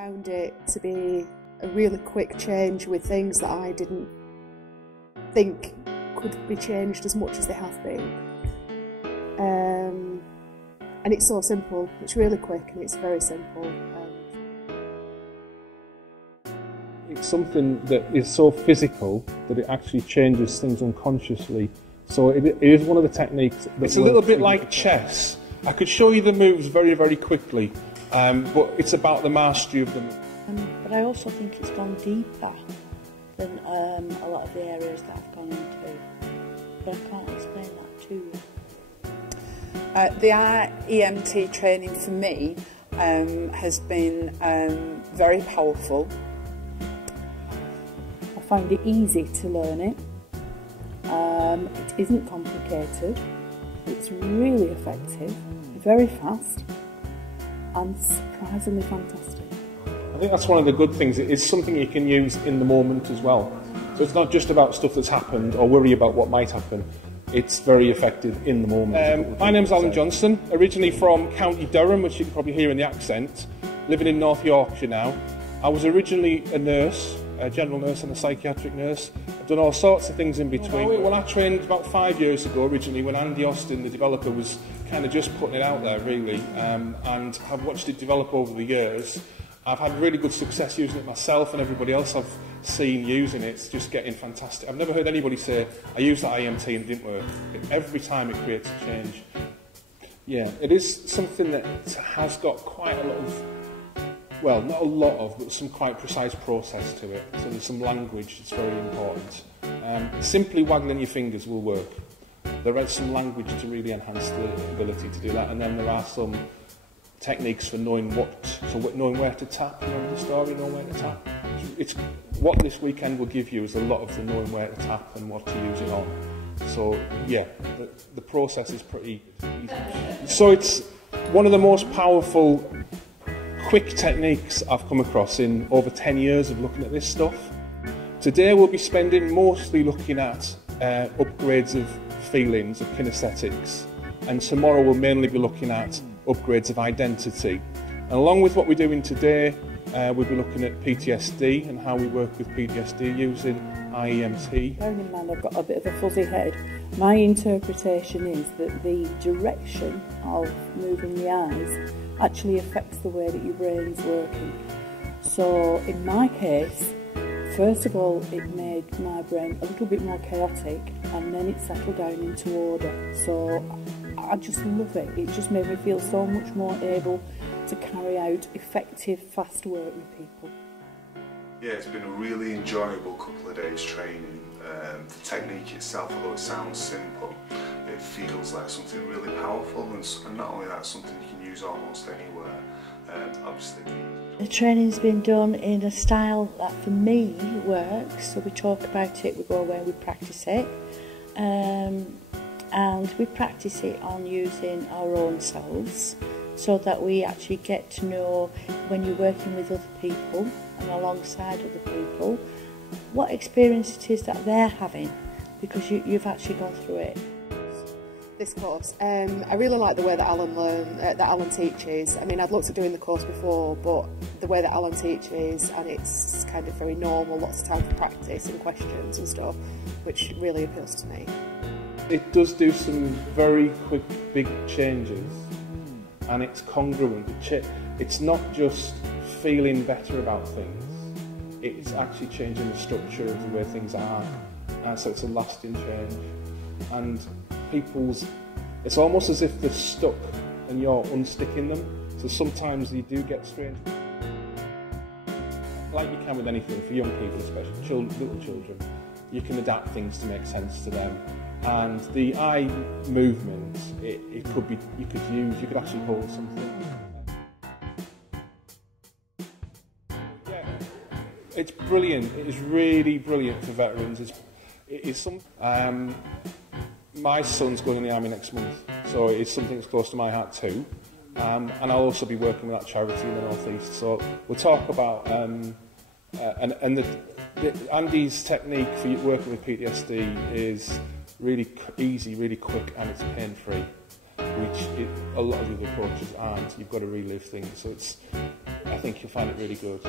found it to be a really quick change with things that I didn't think could be changed as much as they have been. And it's so simple, it's really quick and it's very simple. It's something that is so physical that it actually changes things unconsciously. So it is one of the techniques that it's a little bit like chess. I could show you the moves very, very quickly, but it's about the mastery of them. But I also think it's gone deeper than a lot of the areas that I've gone into. But I can't explain that to you. The IEMT training for me has been very powerful. I find it easy to learn it. It isn't complicated. It's really effective, very fast, and surprisingly fantastic. I think that's one of the good things. It's something you can use in the moment as well. So it's not just about stuff that's happened or worry about what might happen. It's very effective in the moment. My name's Alan Johnson, originally from County Durham, which you can probably hear in the accent, living in North Yorkshire now. I was originally a nurse, a general nurse and a psychiatric nurse. I've done all sorts of things in between. Well, I trained about 5 years ago originally when Andy Austin, the developer, was kind of just putting it out there really, and I've watched it develop over the years. I've had really good success using it myself, and everybody else I've seen using it's just getting fantastic. I've never heard anybody say, I used that IEMT and it didn't work. Every time it creates a change. Yeah, it is something that has got quite a lot of, well, not a lot of, but some quite precise process to it. So there's some language that's very important. Simply waggling your fingers will work. There is some language to really enhance the ability to do that, and then there are some techniques for knowing knowing where to tap. Remember the story, knowing where to tap? It's what this weekend will give you is a lot of the knowing where to tap and what to use it on. So yeah, the process is pretty easy. So it's one of the most powerful quick techniques I've come across in over 10 years of looking at this stuff. Today we'll be spending mostly looking at upgrades of feelings, of kinesthetics, and tomorrow we'll mainly be looking at upgrades of identity. And along with what we're doing today, we'll be looking at PTSD and how we work with PTSD using IEMT. Bearing in mind I've got a bit of a fuzzy head, my interpretation is that the direction of moving the eyes actually affects the way that your brain's working. So in my case, first of all, it made my brain a little bit more chaotic, and then it settled down into order. So I just love it. It just made me feel so much more able to carry out effective, fast work with people. Yeah, it's been a really enjoyable couple of days training. The technique itself, although it sounds simple, it feels like something really powerful, and not only that, something you can use almost anywhere. Obviously, the training's been done in a style that for me works. So we talk about it, we go away, we practice it, and we practice it on using our own selves, so that we actually get to know, when you're working with other people and alongside other people, what experience it is that they're having, because you've actually gone through it. This course, I really like the way that Alan teaches. I mean, I'd looked at doing the course before, but the way that Alan teaches, and it's kind of very normal, lots of time for practice and questions and stuff, which really appeals to me. It does do some very quick, big changes, and it's congruent. It's not just feeling better about things, it's actually changing the structure of the way things are, so it's a lasting change. And it's almost as if they're stuck and you're unsticking them, so sometimes you do get strange. Like you can with anything, for young people especially, little children, you can adapt things to make sense to them. And the eye movement, you could actually hold something. Yeah, it's brilliant. It is really brilliant for veterans. My son's going in the army next month, so it's something that's close to my heart too. And I'll also be working with that charity in the North East. So we'll talk about Andy's technique for working with PTSD is really easy, really quick, and it's pain-free, which a lot of the other approaches aren't. You've got to relive things, so I think you'll find it really good.